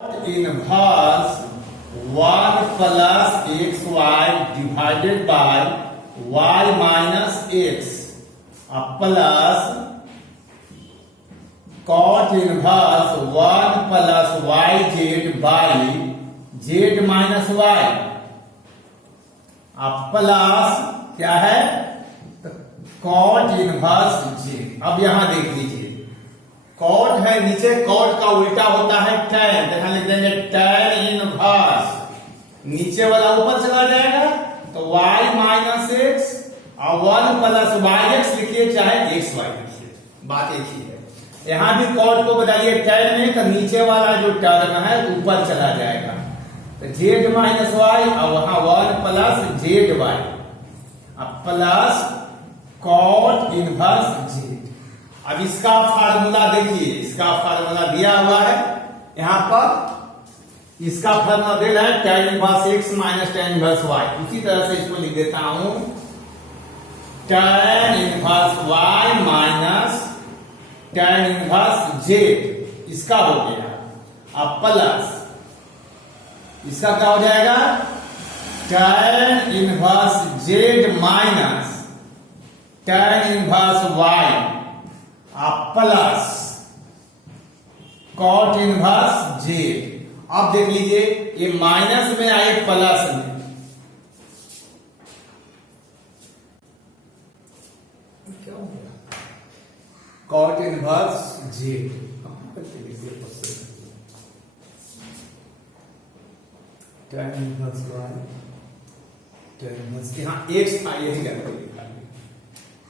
Inverse 1 plus xy divided by y minus x plus cot inverse 1 plus yz by z minus y plus क्या है cot inverse z। अब यहां देख लीजिए cot है नीचे, कॉट का उल्टा होता है टैन, यहां लिख देंगे टैन इनवर्स, नीचे वाला ऊपर चला जाएगा तो y माइनस एक्स और 1 प्लस वाई एक्स लिखिए चाहे एक्स वाई लिखिए, बात एक ही है। यहां भी कॉट को बदलिए टैन में तो नीचे वाला जो टर्म है ऊपर चला जाएगा तो जेड माइनस वाई और वहां 1 plus z y plus cot inverse z. अब इसका फार्मूला देखिए, इसका फार्मूला दिया हुआ है यहां पर, इसका फार्मूला दे रहा है tan inverse x minus tan inverse y। उसी तरह से इसको लिख देता हूं tan inverse y minus tan inverse z, इसका हो गया। अब प्लस इसका क्या हो जाएगा tan inverse z minus tan inverse y plus cot inverse z। अब देख लीजिए ये माइनस में आए प्लस में, क्या हो गया cot inverse z tan inverse y tan inverse, यहां x था यही करके लिखा,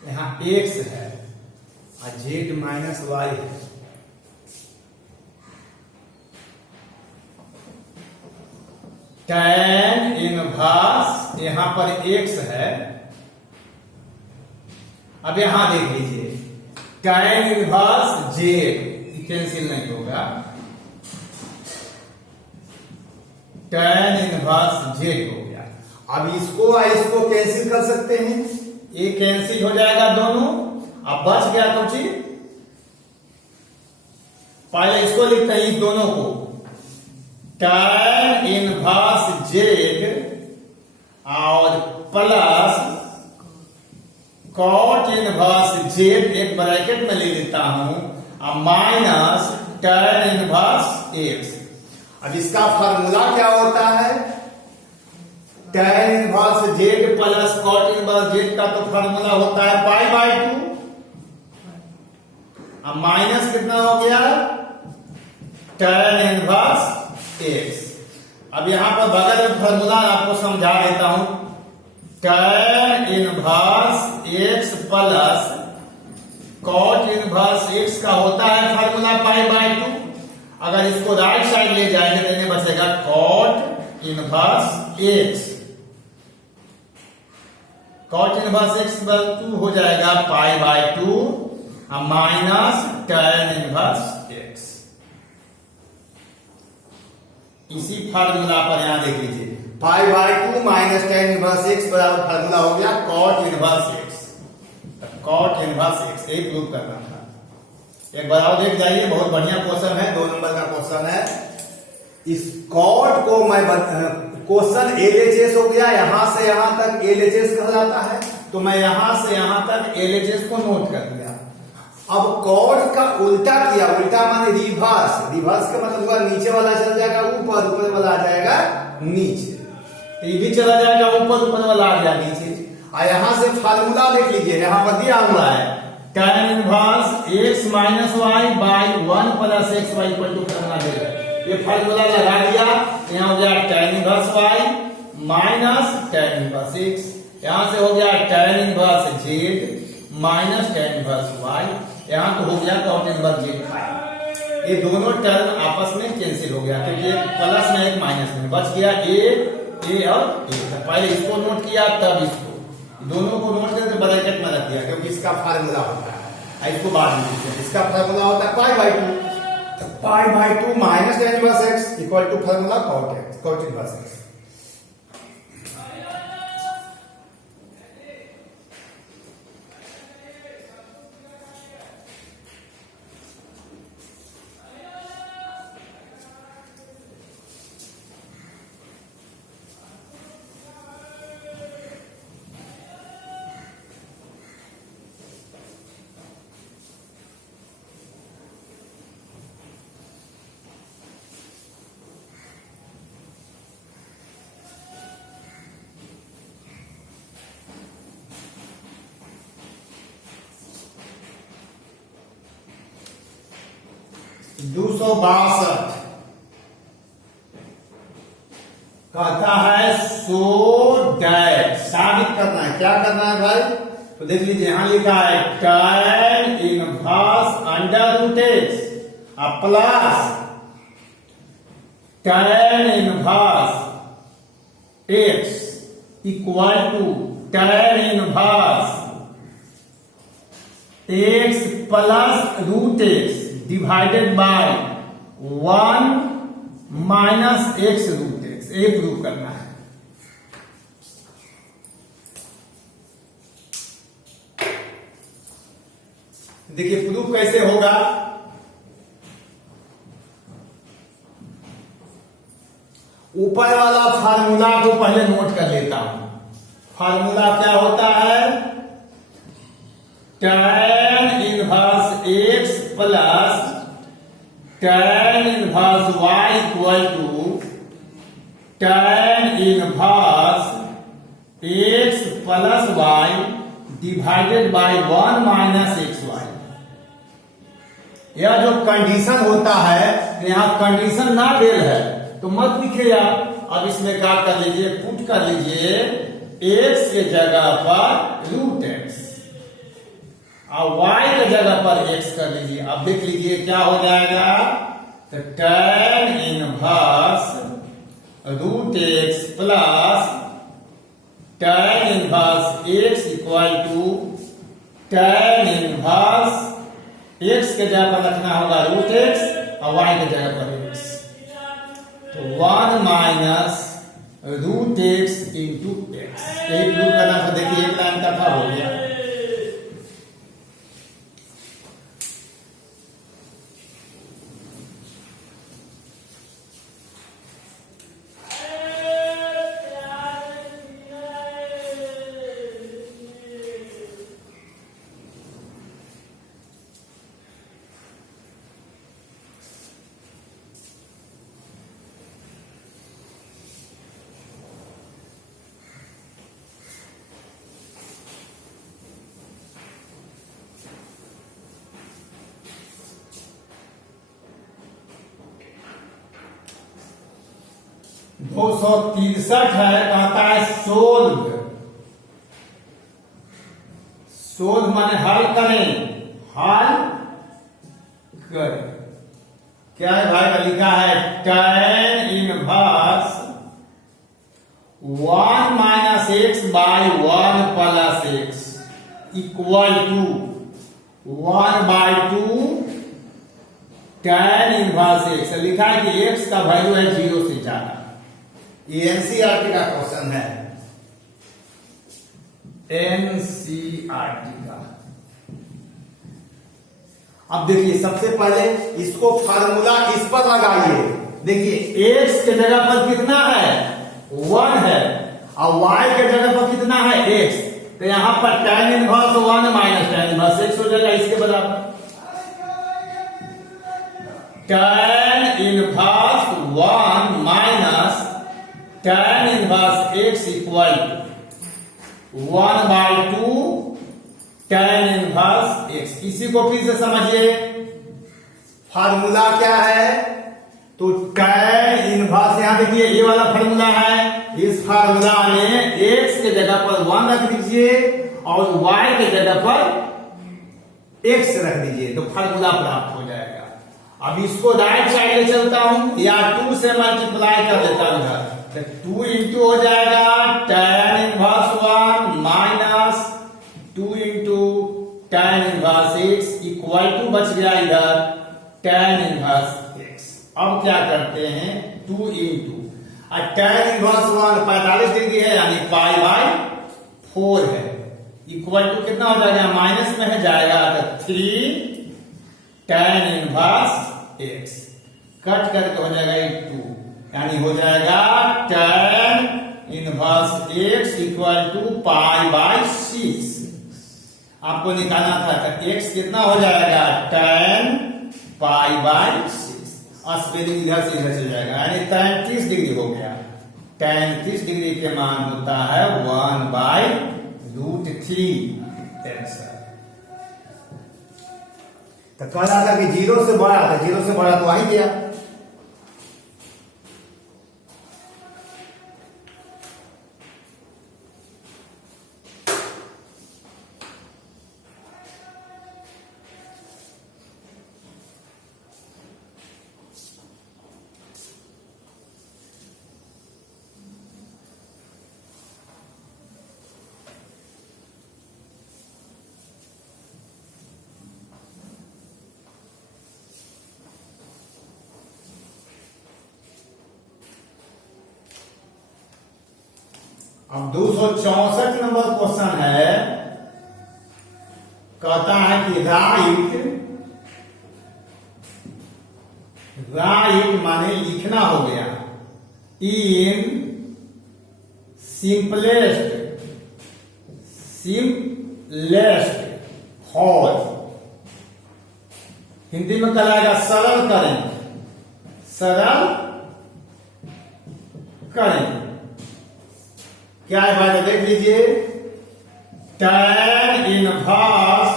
यहां x है और z माइनस y है। tan इनवर्स यहां पर x है। अब यहां देख लीजिए tan इनवर्स z कैंसिल नहीं होगा, tan इनवर्स z हो गया। अब इसको इसको कैंसिल कर सकते हैं, ये कैंसिल हो जाएगा दोनों। अब बच गया तो चीज, पहले इसको लिखते हैं इस दोनों को tan इनवर्स z और प्लस कॉट इनवर्स z, एक ब्रैकेट में ले लेता हूं, और माइनस tan इनवर्स x। अब इसका फार्मूला क्या होता है tan inverse z plus cot inverse z का तो फार्मूला होता है पाई बाय 2। अब माइनस कितना हो गया tan इनवर्स x। अब यहां पर बगल में फार्मूला आपको समझा देता हूं, tan inverse x plus cot inverse x का होता है फार्मूला पाई बाय 2। अगर इसको राइट साइड ले जाएंगे तो इन्हें बचेगा cot inverse x, cot inverse x पर 2 हो जाएगा pi by 2 minus tan inverse x। इसी फार्मूला पर यहां देख लीजिए pi by 2 minus tan inverse x बराबर फार्मूला हो गया cot inverse x। Cot inverse x एक प्रूव करना था, एक बार और देख जाइए, बहुत बढ़िया क्वेश्चन है, 2 नंबर का क्वेश्चन है। इस कॉट को मैं क्वेश्चन एलएचएस हो गया, यहां से यहां तक एलएचएस कहलाता है, तो मैं यहां से यहां तक एलएचएस को नोट कर दिया। अब कॉट का उल्टा किया, उल्टा माने रिवर्स, रिवर्स का मतलब हुआ नीचे वाला चल जाएगा ऊपर, ऊपर वाला आ जाएगा नीचे, ये भी चला जाएगा ऊपर, ऊपर वाला आ जाएगा नीचे। और यहां से फार्मूला देख लीजिए, यहां पर दिया हुआ है tan inverse x minus y by 1 plus x y equal to formula दे रहा है, ये फार्मूला लगा दिया, यहां हो गया tan inverse y minus tan inverse x, यहां से हो गया tan inverse z minus tan inverse y, यहां तो हो गया कॉट इनवर्स z। ये दोनों टर्म आपस में कैंसिल हो गया क्योंकि एक प्लस में एक माइनस में, बच गया a और a। पहले इसको नोट किया तब इसको, दोनों को नोट करके ब्रैकेट में रख दिया क्योंकि इसका फार्मूला होता है, इसको बाद में लिखते हैं। इसका फार्मूला होता है pi by 2, pi by 2 minus tan inverse x equal to formula cot x, cot inverse x। 262 कहता है सो डैट, साबित करना है। क्या करना है भाई? तो देख लीजिए यहां लिखा है tan inverse under root x plus tan inverse x equal to tan inverse x plus root x divided by 1 minus x root x. ये प्रूव करना है। देखिए प्रूफ कैसे होगा। ऊपर वाला फार्मूला को पहले नोट कर लेता हूं। फार्मूला क्या होता है? tan inverse x plus tan inverse y equal to tan inverse x plus y divided by 1 minus x y. यह जो कंडीशन होता है, यहां कंडीशन ना डेल है तो मत लिखिएगा। अब इसमें क्या कर लीजिए, पुट कर लीजिए x के जगह पर रूट एक्स और y के जगह पर x कर लीजिए। अब देख लीजिए क्या हो जाएगा। तो tan inverse root x plus tan inverse x equal to tan inverse x के जगह पर रखना होगा रूट एक्स और y के जगह पर x। तो 1 minus root x into x. एक रूट करना था। देखिए एक लाइन का था, हो गया। दो 263 है। कहता है सोल्व। सोल्व माने हल करें, हल करें। क्या है भाई का लिखा है? tan inverse 1 minus x by 1 plus x equal to 1 by 2 tan inverse x. लिखा है कि एक्स का वैल्यू है 0 से ज्यादा। ये एनसीईआरटी का क्वेश्चन है। एनसीईआरटी का। अब देखिए सबसे पहले इसको फार्मूला इस पर लगाइए। देखिए x के जगह पर कितना है? 1 है और y के जगह पर कितना है? x। तो यहां पर tan inverse 1 minus tan inverse x हो जाएगा इसके बराबर। tan inverse 1 minus tan inverse x equal 1 by 2 tan inverse x। इसी को फिर से समझिए। फार्मूला क्या है? तो tan इनवर्स, यहां देखिए ये वाला फार्मूला है। इस फार्मूला में x के जगह पर 1 रख दीजिए और y के जगह पर x रख दीजिए तो फार्मूला प्राप्त हो जाएगा। अब इसको राइट साइड ले चलता हूं या 2 से मल्टीप्लाई कर देता हूं। तो 2 इंटू हो जाएगा tan inverse 1 minus 2 into tan inverse x equal to बच गया इधर tan इनवर्स x। अब क्या करते हैं? 2 इंटू tan इनवर्स 1 45 डिग्री है यानी पाई बाय 4 है इक्वल टू कितना हो जाएगा? माइनस में है जाएगा तो 3 tan इनवर्स x कट करके हो जाएगा 2 यानी हो जाएगा tan inverse x equal to pi by 6। आपको निकालना था तो x कितना हो जाएगा? tan pi by 6। स्पेलिंग इधर से इधर चल जाएगा यानी tan 30 डिग्री हो गया। tan 30 डिग्री के मान होता है 1 बाय रूट 3। तो कह रहा था कि 0 से बड़ा था, 0 से बड़ा तो आ ही गया। अब 264 नंबर क्वेश्चन है, कहता है कि राइट माने लिखना हो गया, इन सिंपलेस्ट फॉर्म, हिंदी में कहलाएगा सरल करें। क्या है भाई, देख लीजिए, tan inverse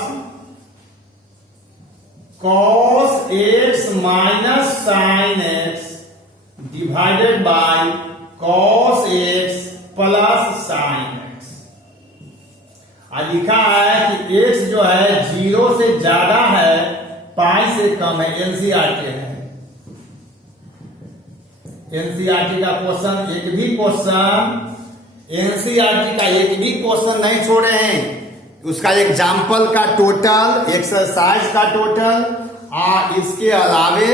cos x minus sin x divided by cos x plus sin x। लिखा है कि x जो है 0 से ज्यादा है, पाई से कम है। एनसीईआरटी है, एनसीईआरटी का क्वेश्चन एनसीईआरटी का एक भी क्वेश्चन नहीं छोड़े हैं। उसका एग्जाम्पल का टोटल, एक्सरसाइज का टोटल, इसके अलावे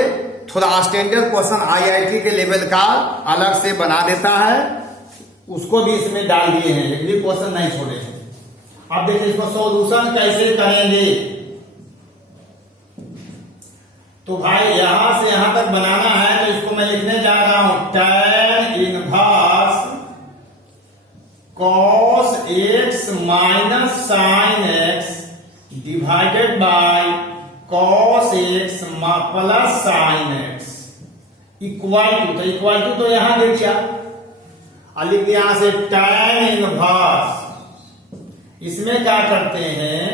थोड़ा स्टैंडर्ड क्वेश्चन आईआईटी के लेवल का अलग से बना देता है, उसको भी इसमें डाल दिए हैं, एक भी क्वेश्चन नहीं छोड़े हैं। अब देखिए इसको सॉल्यूशन कैसे करेंगे। तो भाई यहां से यहां तक बनाना है, तो इसको मैं लिखने जा रहा हूं, tan inverse cos x minus sin x divided by cos x plus sin x equal to, तो यहां दे दिया, लिख दिया यहां से tan इनवर्स। इसमें क्या करते हैं,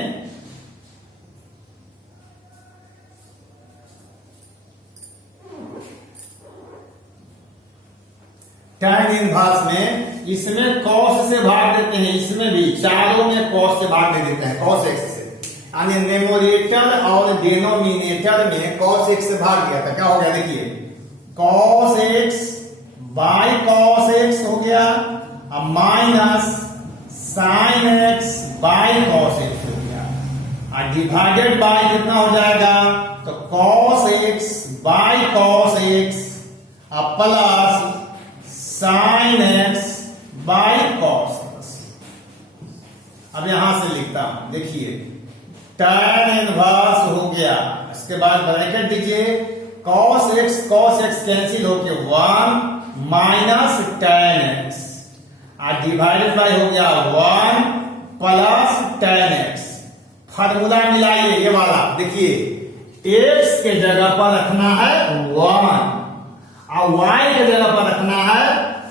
tan इनवर्स में इसमें cos से भाग देते हैं, इसमें भी चारों में cos से भाग दे देते हैं, cos x से, यानी न्यूमरेटर और डिनोमिनेटर में cos x से भाग दिया था। क्या हो गया, देखिए cos x by cos x हो गया, minus sin x by cos x हो गया, और डिवाइडेड बाय कितना हो जाएगा, तो cos x by cos x plus sin x by cos x। अब यहां से लिखता हूं, देखिए tan इनवर्स हो गया, इसके बाद ब्रैकेट दीजिए, cos x कैंसिल होके 1 माइनस tan x, और डिवाइडेड बाय हो गया 1 प्लस tan x। फार्मूला मिलाइए, ये वाला देखिए, x के जगह पर रखना है 1 और y के जगह पर रखना है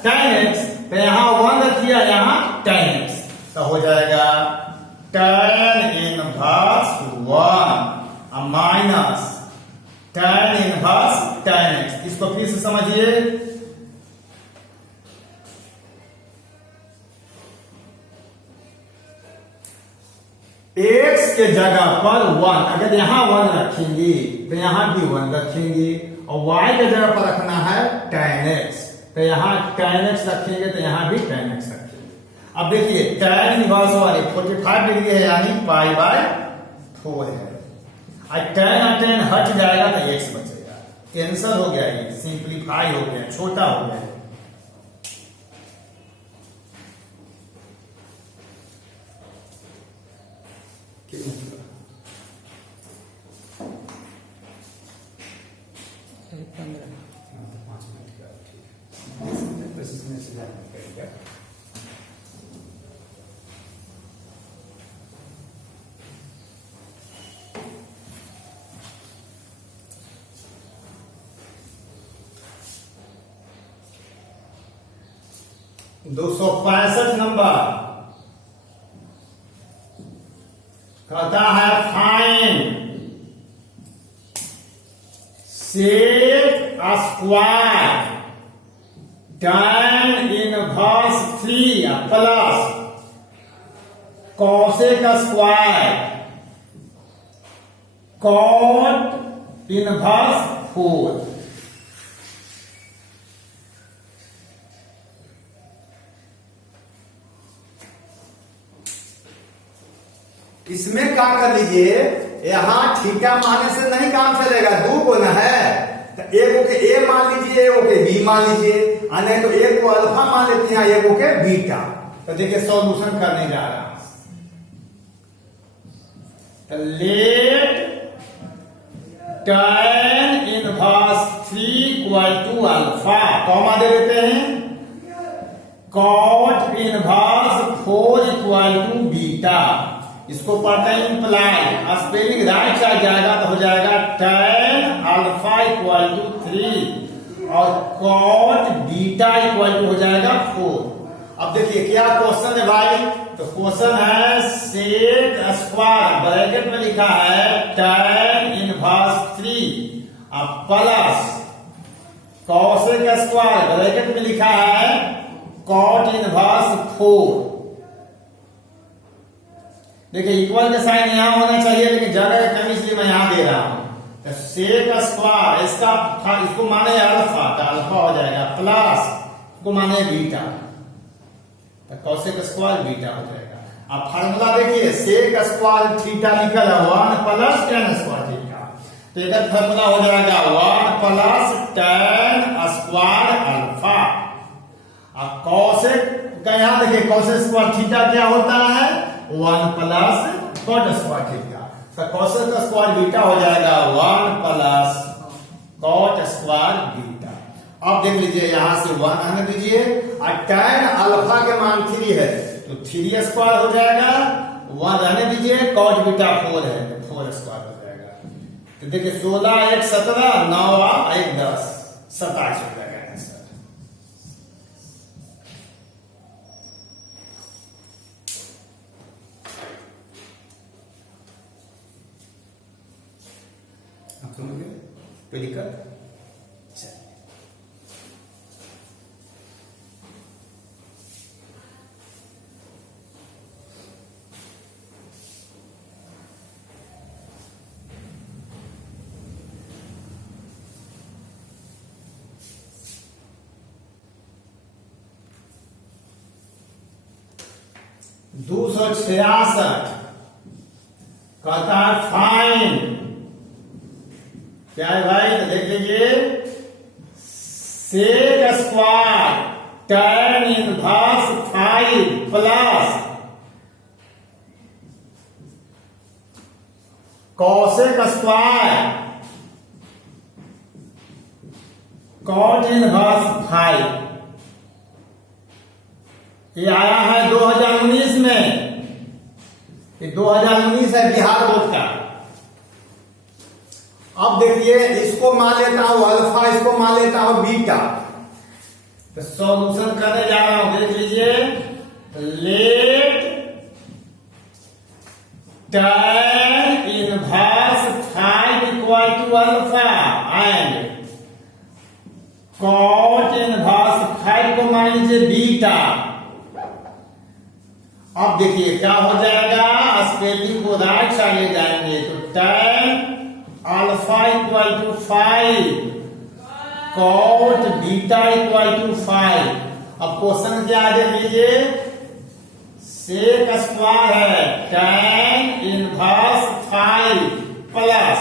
tan x, तो यहां 1 रखिए, यहां tan x, तो हो जाएगा tan inverse 1 minus tan inverse tan x। इसको फिर से समझिए, x के जगह पर 1, अगर यहां 1 रखेंगे तो यहां भी 1 रखेंगे, और y के जगह पर रखना है tan x, तो यहां tan x रखेंगे तो यहां भी tan x रखेंगे। अब देखिए tan इनवर्स वाले 45 डिग्री है, यानी π/4 है, और tan हट जाएगा तो x बचेगा, कैंसल हो गया, ये सिंप्लीफाई हो गया, छोटा हो गया। दो 265 नंबर कहता है find square tan inverse 3 plus cosec square cot inverse 4। इसमें क्या कर लीजिए, यहां थीटा मानने से नहीं काम चलेगा, दो को ना है तो एक के ए मान लीजिए, एक के बी मान लीजिए, नहीं तो एक को अल्फा मान लेते हैं, एक के बीटा। तो देखिए सॉल्यूशन करने जा रहा हूं। तो let tan inverse 3 equal to alpha, comma दे देते हैं, cot inverse 4 equal to beta. इसको पढ़ते हैं इंप्लाई, स्पेलिंग राइट साइड जाएगा तो हो जाएगा tan अल्फा इक्वल टू 3 और cot बीटा इक्वल टू हो जाएगा 4। अब देखिए क्या क्वेश्चन है भाई, तो क्वेश्चन है सेक स्क्वायर, ब्रैकेट में लिखा है tan इनवर्स 3 अब प्लस कॉसेक स्क्वायर, ब्रैकेट में लिखा है cot इनवर्स 4। देखिए इक्वल का साइन यहां होना चाहिए, लेकिन जगह की कमी इसलिए मैं यहां दे रहा हूं। तो सेक स्क्वायर इसको माने अल्फा, तो अल्फा हो जाएगा प्लस इसको माने बीटा, तो कॉसेक स्क्वायर बीटा हो जाएगा। अब फार्मूला देखिए, सेक स्क्वायर थीटा निकल है 1 प्लस tan स्क्वायर थीटा, तो इधर फार्मूला हो जाएगा 1 प्लस tan स्क्वायर अल्फा। अब कॉसेक का यहां देखिए कॉसेक स्क्वायर थीटा क्या होता है, 1 प्लस कॉट स्क्वायर थीटा, तो कॉसेक स्क्वायर बीटा हो जाएगा 1 प्लस कॉट स्क्वायर बीटा। अब देख लीजिए यहां से 1 आने दीजिए, और tan अल्फा के मान 3 है तो 3 स्क्वायर हो जाएगा, 1 रहने दीजिए, कॉट बीटा 4 है तो 4 स्क्वायर हो जाएगा। तो देखिए 16 1 17 9 1 10 27 हो जाएगा आंसर। कोई दिक्कत? दूसरा 66 कहता है फाइंड, क्या है भाई, तो देख लीजिए sec square tan inverse 5 plus cosec square cot inverse 5। ये आया है 2019 में, ये 2019 है बिहार बोर्ड का। अब देखिए इसको मान लेता हूं अल्फा, इसको मान लेता हूं बीटा, तो सॉल्यूशन करने जा रहा हूं। देख लीजिए let tan inverse 5 equal to alpha and cot inverse 5 को मान लीजिए बीटा। अब देखिए क्या हो जाएगा, स्पेलिंग को राइट साइड ले जाएंगे, तो tan alpha equal to 5 cot beta equal to 5। अब क्वेश्चन क्या है देख लीजिए, सेक स्क्वायर है tan inverse 5 plus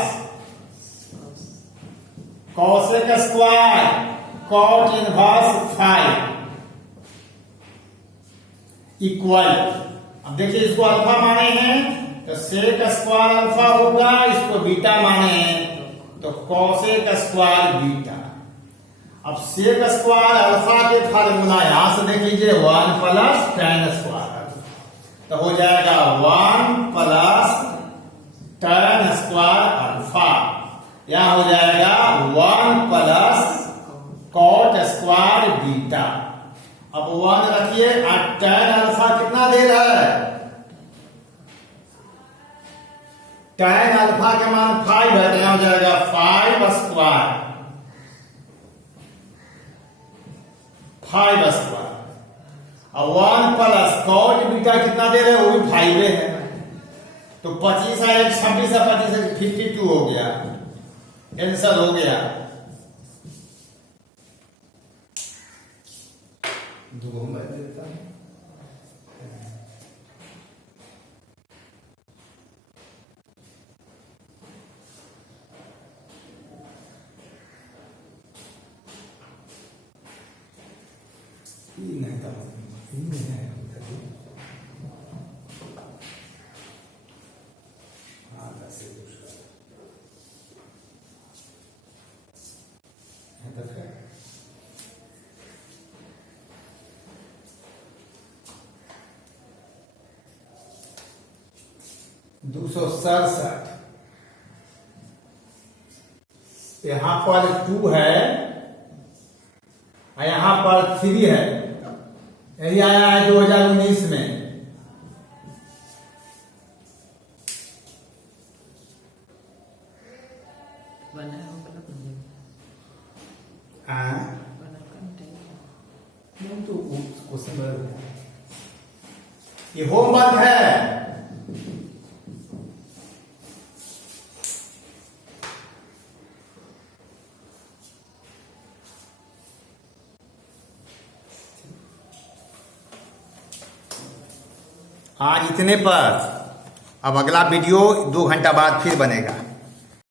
cosec square cot inverse 5 equal. अब देखिए इसको अल्फा माने हैं तो सेक स्क्वायर अल्फा होगा, इसको बीटा माने हैं तो कॉसेक स्क्वायर बीटा। अब सेक स्क्वायर अल्फा के फार्मूला यहां से देख लीजिए 1 प्लस tan स्क्वायर, तो हो जाएगा 1 प्लस tan स्क्वायर अल्फा, यहां हो जाएगा 1 प्लस कॉट स्क्वायर बीटा। अब 1 रखिए और tan अल्फा कितना दे रहा है, tan अल्फा के मान 5 है, तो यहां हो जाएगा 5 स्क्वायर 5 स्क्वायर, और 1 प्लस कॉट बीटा कितना दे रहे हैं, वो भी 5 है। तो 25 है 26 है 25 है 52 हो गया, आंसर हो गया। दो मैं देता हूं, नहीं था नहीं है दो सौ 67, यहां पर 2 है और यहां पर 3 है, यही आया है 2019 में। तो क्वेश्चन बदल गया, ये होमवर्क है। आज इतने पर, अब अगला वीडियो 2 घंटा बाद फिर बनेगा।